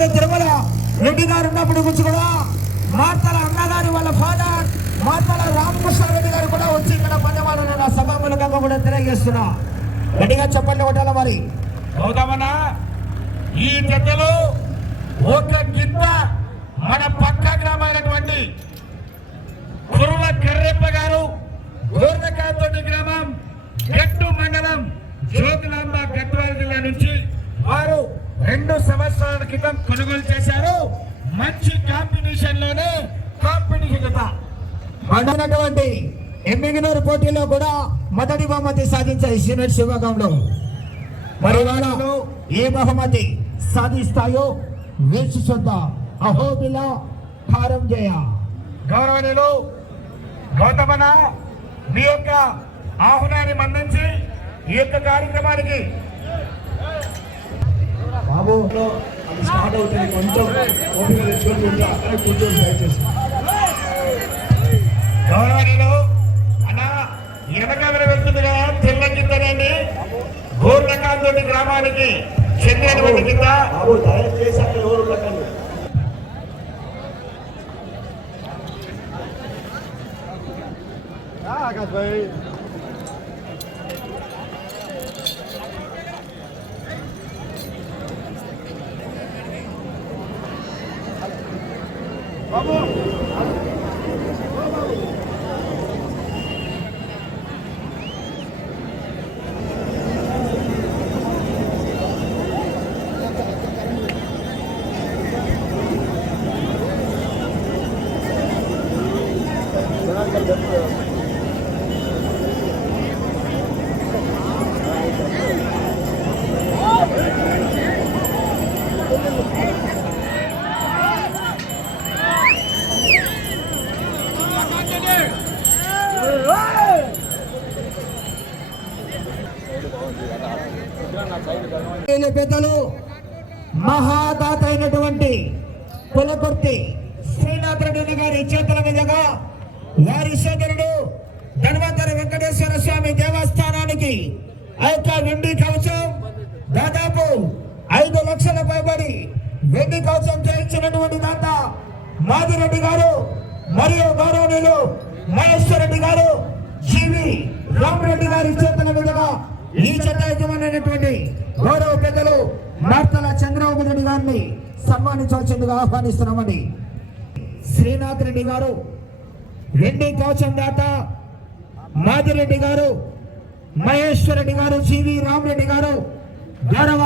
ఉన్నప్పుడు తిరుమల రెడ్డి గారు ఉన్నప్పుడు గురించి కూడా మార్తల అన్నగారి వాళ్ళ ఫాదర్ మార్తల రామకృష్ణ రెడ్డి గారు కూడా వచ్చి ఇక్కడ పందెమాలను నా సభాముఖంగా కూడా తెలియజేస్తున్నా. గట్టిగా చెప్పండి కొట్టాల మరి. గౌతమన్న ఈ జతలు ఒక గిత్త మన పక్క గ్రామైనటువంటి కురుల కర్రెప్ప గారు గోర్నకాతోటి గ్రామం గట్టు మండలం జోగులాంబ గద్వాల జిల్లా నుంచి వారు 2 సంవత్సరాల క్రితం కొనుగోలు చేశారు. మంచి కాంపిటీషన్ లోనే మండనటువంటి ఎమ్మిగినూరు పోటీలో కూడా మొదటి బహుమతి సాధించాయి సీనియర్ విభాగంలో. మరి వాళ్ళు ఏ బహుమతి సాధిస్తాయో వేచి చూద్దాం. అహోబిల హారం జయ. గౌరవనీయులు గౌతమన్న మీ యొక్క ఆహ్వానాన్ని మన్నించి ఈ యొక్క కార్యక్రమానికి బాబు అది స్టార్ట్ అవుతుంది. కొంచెం ఓపిక తెచ్చుకొని అక్కడ కూర్చొని దయచేసి. గౌరవనీయులు అన్న వెనకాల వెళ్తుంది కదా తెల్ల కిందనండి గోర్నకాంతోటి గ్రామానికి చెందినటువంటి కింద బాబు దయచేసి అక్కడ ఎవరు పెట్టండి. ఆకాశ్ భాయ్ బాబు పెద్దలు మహాదాత అయినటువంటి పులకుర్తి శ్రీనాథ్ రెడ్డి గారి చేతుల మీదుగా వారి సోదరుడు ధన్వంతరి వెంకటేశ్వర స్వామి దేవస్థానానికి ఆ యొక్క వెండి కవచం దాదాపు 5 లక్షల పైబడి వెండి కవచం చేయించినటువంటి దాత మాదిరెడ్డి గారు మరియు గౌరవనీయులు మహేశ్వర రెడ్డి గారు జీవి రామరెడ్డి గారి చేతుల మీదుగా ఈ చెత్త యజమానైనటువంటి గౌరవ పెద్దలు మార్తల చంద్రబాబు రెడ్డి గారిని సన్మానించవలసిందిగా ఆహ్వానిస్తున్నామండి. శ్రీనాథ్ రెడ్డి గారు వెండి కవచం దాత మాదిరెడ్డి గారు మహేశ్వర రెడ్డి గారు జీవి రామరెడ్డి గారు గౌరవ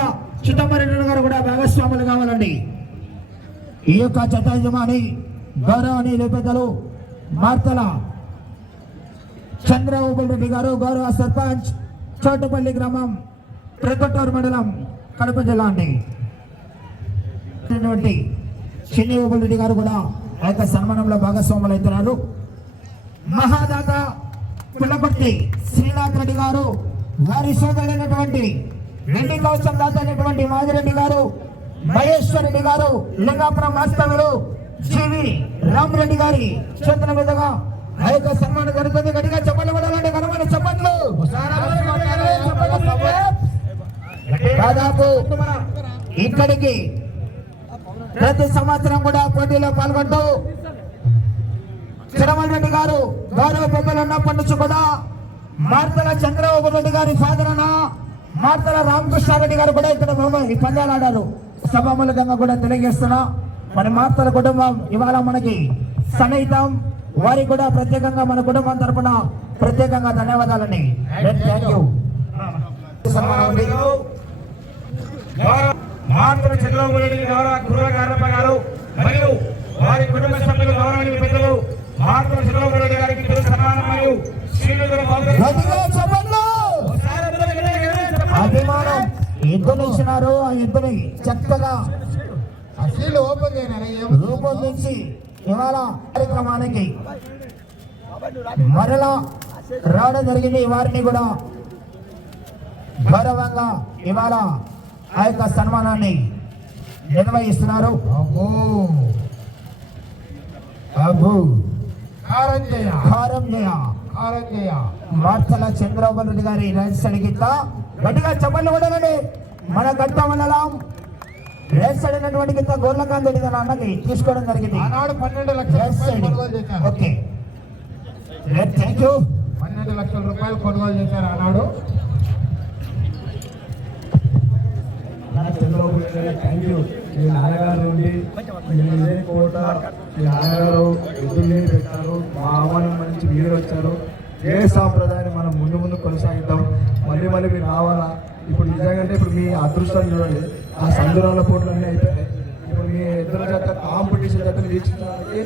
చిదంబరెడ్డి గారు కూడా భాగస్వాములు కావాలండి. ఈ యొక్క చెత్త యజమాని గౌరవనీయులు పెద్దలు మార్తల చంద్రబాబు రెడ్డి గారు గౌరవ సర్పంచ్ చోటుపల్లి గ్రామం ప్రొద్దుటూరు మండలం కడప జిల్లా అండి. చిన్నబాబు రెడ్డి గారు కూడా ఆ యొక్క సన్మానంలో భాగస్వాములు అవుతున్నారు. మహాదాత పుల్లపర్తి శ్రీనాథ్ రెడ్డి గారు వారి సోదరుడైనటువంటి వెండి కవచం దాత అయినటువంటి మాదిరెడ్డి గారు మహేశ్వర రెడ్డి గారు లింగాపురం వాస్తవులు జీవి రామరెడ్డి గారి చేతుల మీదుగా ఆ యొక్క సన్మానం జరుగుతుంది. గట్టిగా చెప్పలు పడాలంటే ఘనమైన చెప్పట్లు. దాదాపు ఇక్కడికి ప్రతి సంవత్సరం కూడా పోటీలో పాల్గొంటూ చిరమల్ రెడ్డి గారు గౌరవ పెద్దలు ఉన్నప్పటి నుంచి కూడా మార్తల చంద్రబాబు రెడ్డి గారి ఫాదర్ అన్న మార్తల రామకృష్ణారెడ్డి గారు కూడా ఇక్కడ ఈ పందాలు ఆడారు. సభాముఖంగా కూడా తెలియజేస్తున్నా. మరి మార్తల కుటుంబం ఇవాళ మనకి సన్నిహితం. వారికి కూడా ప్రత్యేకంగా మన కుటుంబం తరఫున ప్రత్యేకంగా ధన్యవాదాలండి. Thank you. మార్తల చంద్రబాబు రెడ్డి గౌరవ కుర్ర గారప్ప గారు మరియు వారి కుటుంబ సభ్యులు గౌరవనీయులు పెద్దలు మార్తల చంద్రబాబు రెడ్డి గారికి సన్మానం మరియు అభిమానం ఎద్దులు ఇచ్చినారు. ఆ ఎద్దుని చక్కగా రూపొందించి ఇవాళ కార్యక్రమానికి మరలా రావడం జరిగింది. వారిని కూడా గౌరవంగా ఇవాళ ఆ యొక్క సన్మానాన్ని నిర్వహిస్తున్నారు. మార్తల చంద్రబాబు రెడ్డి గారి రాజస్థాన్ గీత గట్టిగా చెప్పండి కూడా మన గట్ట మండలం రైట్ సైడ్ అయినటువంటి కింద గోర్లకాంత్ రెడ్డి గారు అన్నకి తీసుకోవడం జరిగింది. ఆనాడు 12 లక్షల రైట్ రూపాయలు సైడ్. కొనుగోలు చేశారు. Okay right, thank you. 12 లక్షల రూపాయలు కొనుగోలు చేశారు ఆనాడు. Chandrababu thank you. మీ నాన్నగారు నుండి ఇదే కోట, మీ నాన్నగారు ఎదురు పెట్టారు, మా ఆహ్వానం నుంచి మీరు వచ్చారు. ఏ సాంప్రదాయాన్ని మనం ముందు ముందు కొనసాగిద్దాం. మళ్ళీ మళ్ళీ మీరు రావాలా. ఇప్పుడు నిజంగా ఇప్పుడు మీ అదృష్టం చూడండి, ఆ సందురాల పోటీలన్నీ అయిపోయాయి. ఇప్పుడు మీ ఇద్దరు జత కాంపిటీషన్ జతలు వీక్షించడానికి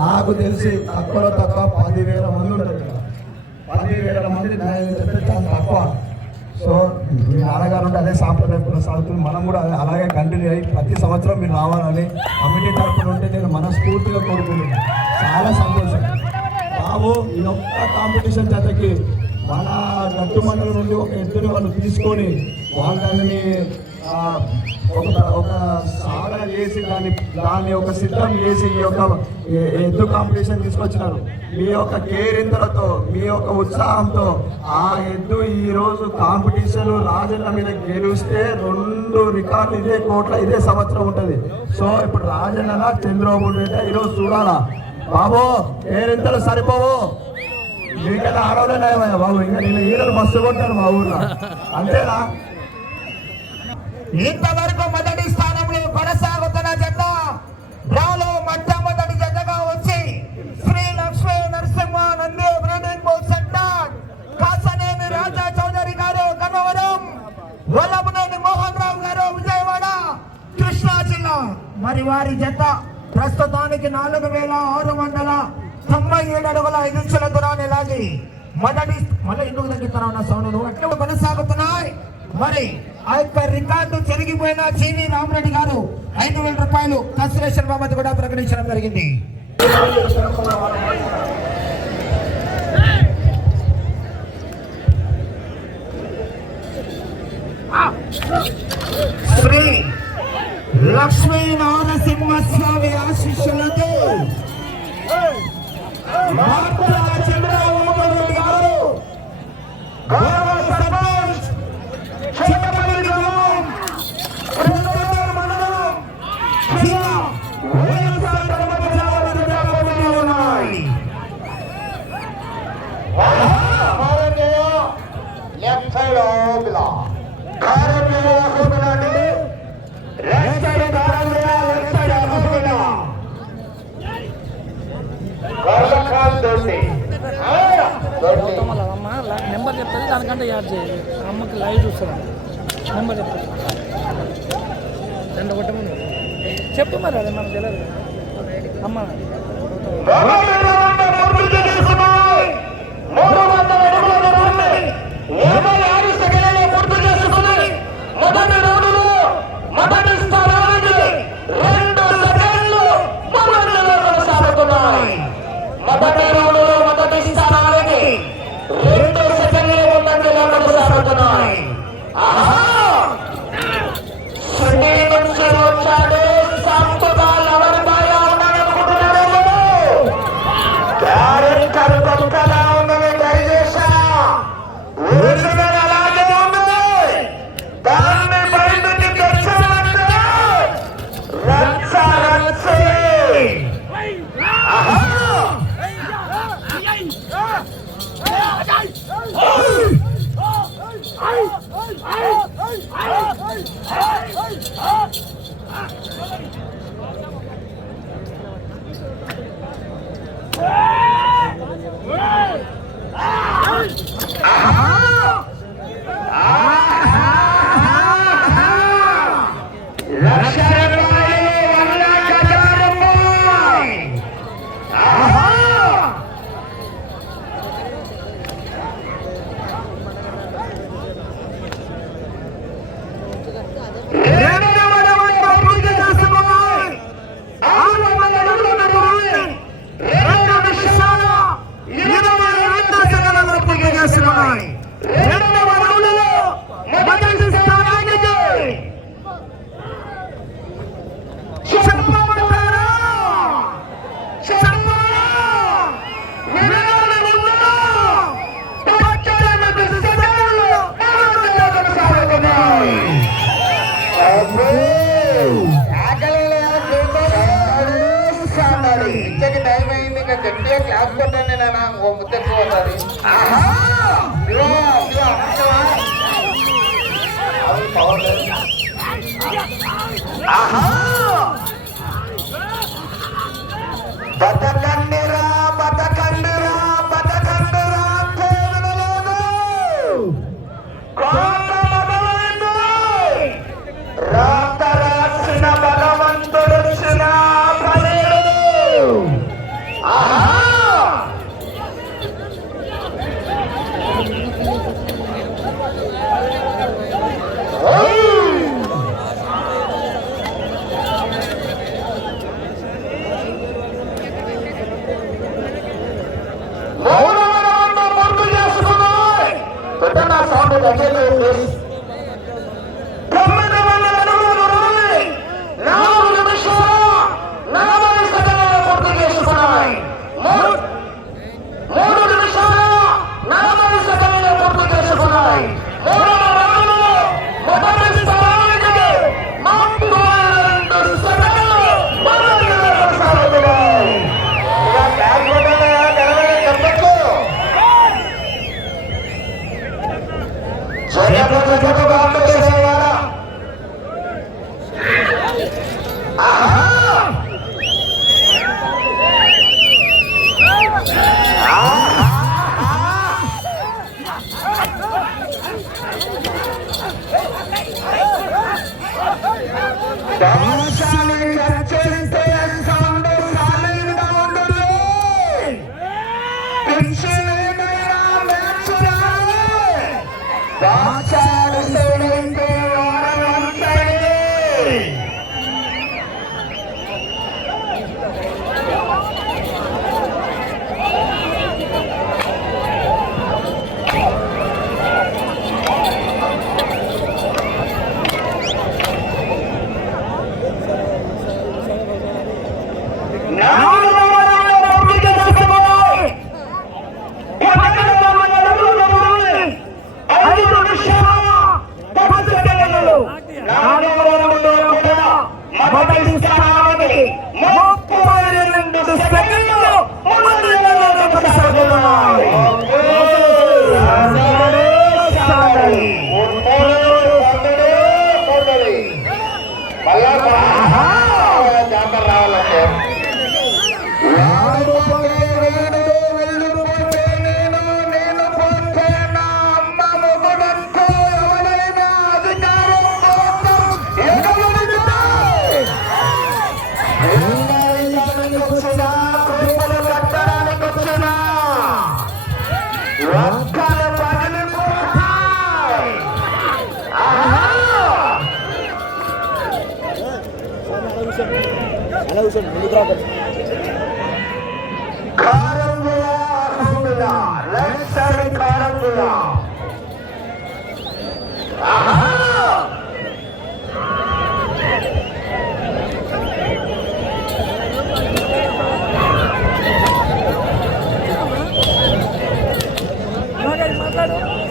నాకు తెలిసి తక్కువలో తక్కువ 10,000 మంది ఉంటారు కదా. 10,000 మంది న్యాయం చెప్తే చాలా తక్కువ. సో మీ నాన్నగారు ఉంటే అదే సాంప్రదాయం కొనసాగుతుంది. మనం కూడా అలాగే కంటిన్యూ అయ్యి ప్రతి సంవత్సరం మీరు రావాలని కమిటీ తరఫున ఉంటే నేను మనస్ఫూర్తిగా కోరుకుంటున్నాను. చాలా సంతోషం బాబు. ఈ ఒక్క కాంపిటీషన్ జతకి మన గట్టు మండలం నుండి ఒక ఎద్దుని వాళ్ళు తీసుకొని వాళ్ళని ఒక సాధన చేసి దాన్ని ఒక సిద్ధం చేసి ఈ యొక్క ఎద్దు కాంపిటీషన్ తీసుకొచ్చినారు. మీ యొక్క కేరింతలతో, మీ యొక్క ఉత్సాహంతో ఆ ఎద్దు ఈరోజు కాంపిటీషన్ రాజన్న మీద గెలిస్తే 2 రికార్డులు ఇదే కోట్ల ఇదే సంవత్సరం ఉంటుంది. సో ఇప్పుడు రాజన్న చంద్రబాబు రెడ్డి ఈరోజు చూడాలా బాబు. కేరింతలు సరిపోవు, మీకైనా ఆడవలేనాయమయ్యా బాబు. ఇంకా నేను ఈరోజు బస్సు కొట్టాను మా ఊర్లో, అంతేనా? ఇంతవరకు మొదటి స్థానంలో కొనసాగుతున్న జత డ్రాలో మొట్టమొదటి జతగా వచ్చి శ్రీ లక్ష్మీ నరసింహ నంది బ్రీడింగ్ సెంటర్ కాసనేని రాజా చౌదరి గారు గన్నవరం, వల్లభనేని మోహన్ రావు గారు విజయవాడ కృష్ణా జిల్లా. మరి వారి జత ప్రస్తుతానికి 4,697 అడుగుల 5 ఇంచుల దూరాన్ని లాగి మొదటి మళ్ళీ ఎందుకు తగ్గుతున్నా ఉన్న సౌండ్లు అట్లా కొనసాగుతున్నాయి. మరి ఆ యొక్క రికార్డు చెరిగిపోయిన జీవి రామరెడ్డి గారు 5,000 రూపాయలు కన్సలేషన్ బాబత్ కూడా ప్రకటించడం జరిగింది. శ్రీ లక్ష్మీ నరసింహస్వామి ఆశీస్సులతో చంద్రబాబు రెడ్డి గారు గౌరవ సర్పంచ్ చిన్నపల్లి గ్రామం మండలం జిల్లా వైఎస్ఆర్ కమిటీలో ఉన్నాయి. లెఫ్ట్ సైడ్ ఓబిలా అమ్మ నెంబర్ చెప్తుంది, దానికంటే యాడ్ చేయాలి. అమ్మకి లైవ్ చూస్తాను, నెంబర్ చెప్తుంది. 2 కొట్టమని చెప్పు. మరి అదే మనకు తెలియదు అమ్మ. గట్టిగా క్లాస్ కొట్టాను నేను ఓ ముద్ద ఎక్కువ అవుతుంది. ఆహా ఇదిగో, ఇదిగో, అమ్మా. అది పవర్ లేదు. ఆహా బతకండిరా బతకండిరా బతకండిరా కోరలేదు కోట మొదలైంది రాత రాసిన భగవంతుడు వచ్చిన పలేదు. ఆహా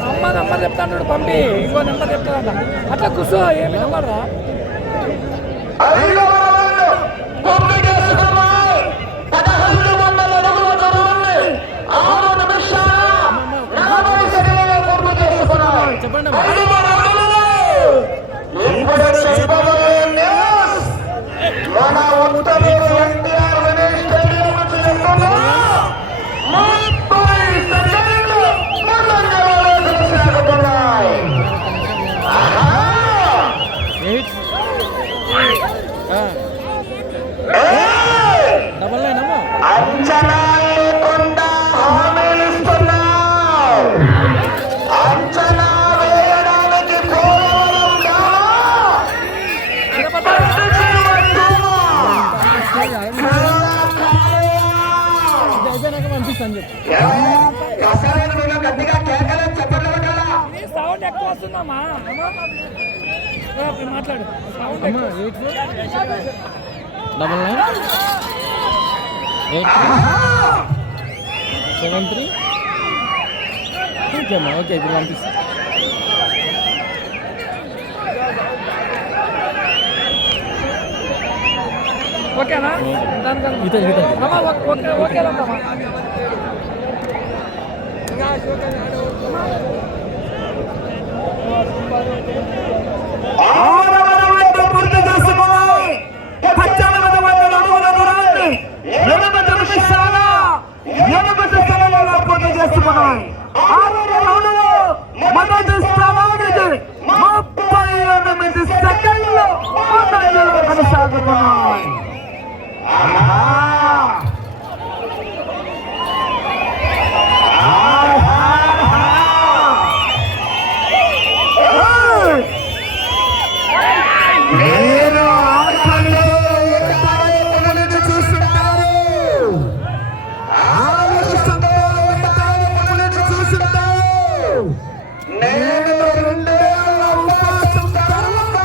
అమ్మ నెంబర్ చెప్తాను పంపి ఇంకో నెంబర్ చెప్తానంట అట్లా కూర్చో ఏమి నెంబర్ రా చెప్పండి మన ఉత్తరూరు NTR Vinay stadium double nine అమ్మా అంచనా లేకుండా హామీలు ఇస్తున్నావు. అంచనా వేయడానికి పంపిస్తాను చెప్పి గట్టిగా కేకలు చెప్పట్లు పెట్టాలా? సౌండ్ ఎక్కువ వస్తుందమ్మా మాట్లాడు సౌండ్ 89 ఓకే అమ్మా ఓకే ఇప్పుడు పంపిస్తాను. ఓకేనా దానికన్నా అమ్మా ఓకే ఓకేనమ్మా పూర్తి చేసుకున్నాయి 18 అడుగుల దూరాన్ని 8 నిమిషాలలో పూర్తి చేసుకున్నాయి. 6 రౌండ్లలో మొదటి స్థానానికి 38 సెకండ్లు ముందంజలో కొనసాగుతున్నాయి. నేను ఆటలో ఎత్తాలని చూస్తుంటారు, ఆవేశంలో ఎత్తాలని చూస్తుంటారు. నేను 2 ఏళ్ల ఉపవాసం తర్వాత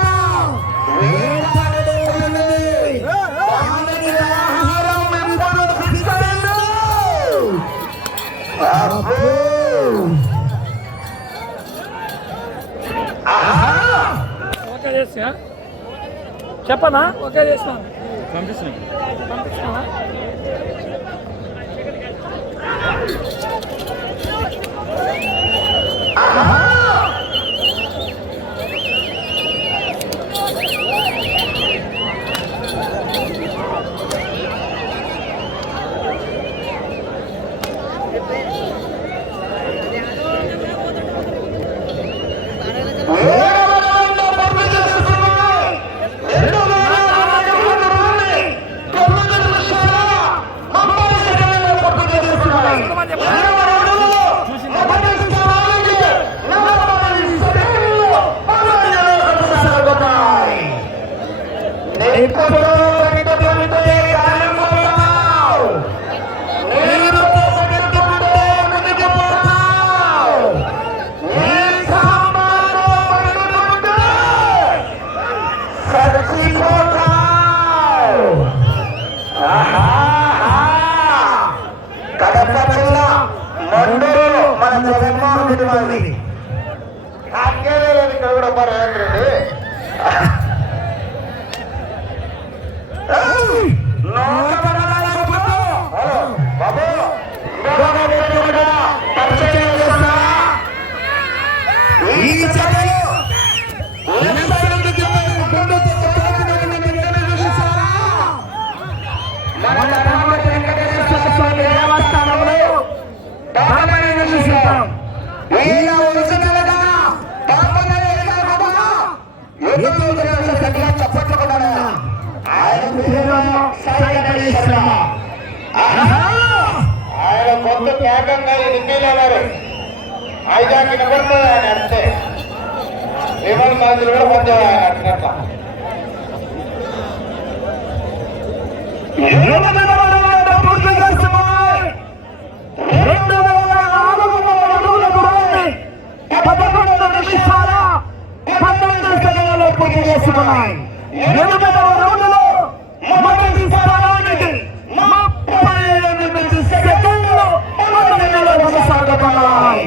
వేటాడేవాడిని. దానికి ఆహారం ఎప్పుడు ఇస్తాను? అబ్బో! ఓకే చేస్తా చెప్పనా? ఓకే చేస్తాను పంపిస్తున్నాను. పంపిస్తావా? మన జగన్మోహన్ రెడ్డి వారిని కూడా ఆయన కొంత త్యాగంగా ఎన్నికలు ఐదాకి నిలబడుతుంది. ఆయన అంటే విమల్ మంత్రులు కూడా కొంచెం ఆయన అట్లా పూర్తి చేస్తున్నాయి. 2,400 అడుగుల దూరాన్ని 11 నిమిషాల 12 సెకండ్లలో పూర్తి చేస్తున్నాయి. 8వ రౌండ్లో మొదటి స్థానానికి 38 సెకండ్లు ముందంజలో కొనసాగుతున్నాయి.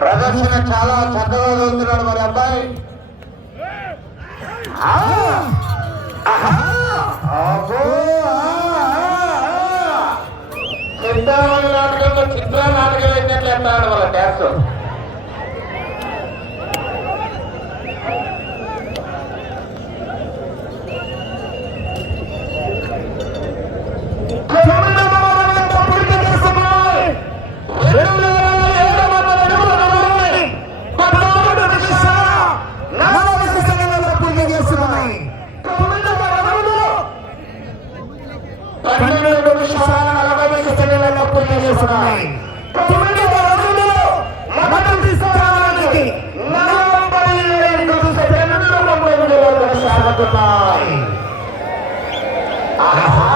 ప్రదర్శన చాలా చక్కగా చదువుతున్నాడు మరి అబ్బాయి. చింతామణి నాటకంలో చిత్ర నాటకం అయినట్లు ఎత్తాడు వాళ్ళ డ్యాన్స్. పూర్తి చేసుకున్నాయి. 9వ రౌండ్లో మొదటి స్థానానికి 42 సెకండ్ల ముందంజలో కొనసాగుతున్నాయి. ఆహా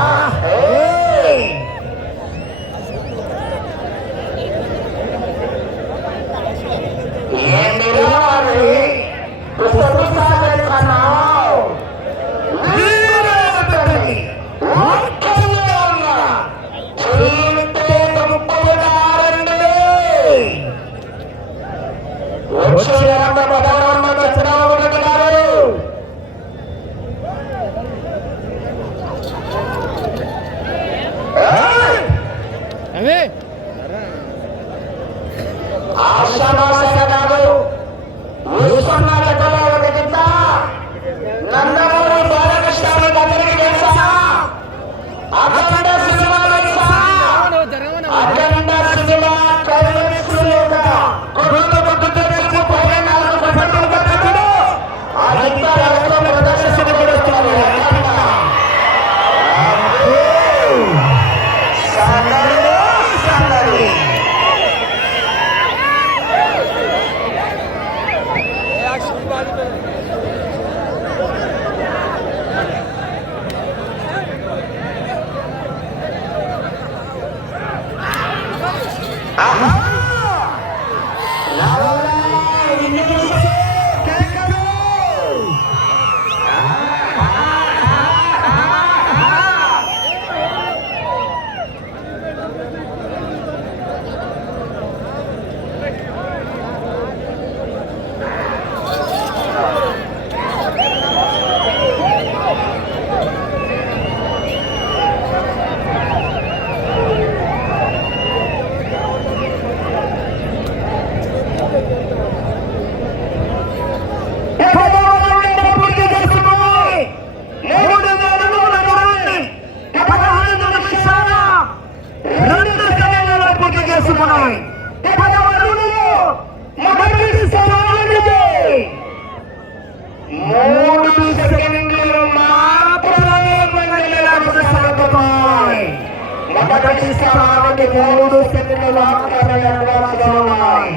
మొదటి స్థానానికి 3 సెకండ్లు మాత్రమే వెనకాల ఉన్నాయి.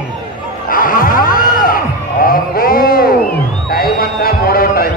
టైం అంతా 3వ టైం.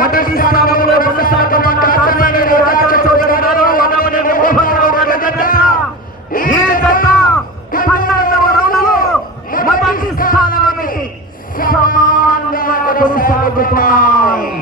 మొదటి స్థానంలో కొనసాగుతున్న కాసినేని రాజా చౌదరి గారు వనమనేని మోహన్ రావు గారి జత. ఈ జత 12వ రౌండ్లో మొదటి స్థానానికి సమానంగా కొనసాగుతున్నాయి.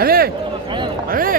అదే అదే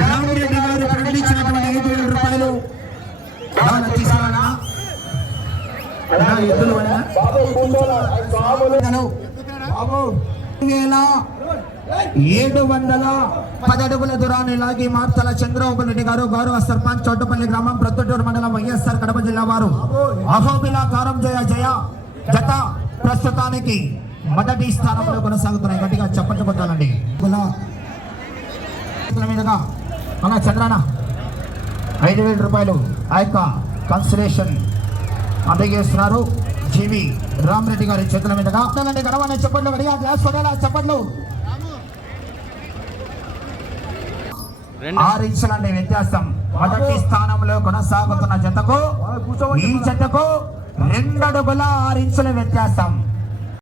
రామిరెడ్డి గారు ప్రకటించినటువంటి 5,000 రూపాయలు దాని తీసుకోవాలా ఎద్దులు 710 అడుగుల దూరాన్ని లాగి మార్తల చంద్రబాబు రెడ్డి గారు గౌరవ సర్పంచ్ చోటుపల్లి గ్రామం ప్రొద్దుటూరు మండలం వైఎస్ఆర్ కడప జిల్లా వారు అహోబిల కారం జయ జయ జత ప్రస్తుతానికి మొదటి స్థానంలో కొనసాగుతున్నాయి. గట్టిగా చెప్పట్లు కొట్టాలండి. మీదుగా అలా చంద్రాన 5,000 రూపాయలు ఆ యొక్క కన్సలేషన్ అందజేస్తున్నారు జీవి రామరెడ్డి గారి చేతుల మీదుగా. గడవనే చెప్పట్లు గడిగా గ్లాస్ పడేలా చెప్పట్లు 6 ఇంచులండి వ్యత్యాసం. మొదటి స్థానంలో కొనసాగుతున్న జతకు ఈ జతకు 2 అడుగుల 6 ఇంచుల వ్యత్యాసం.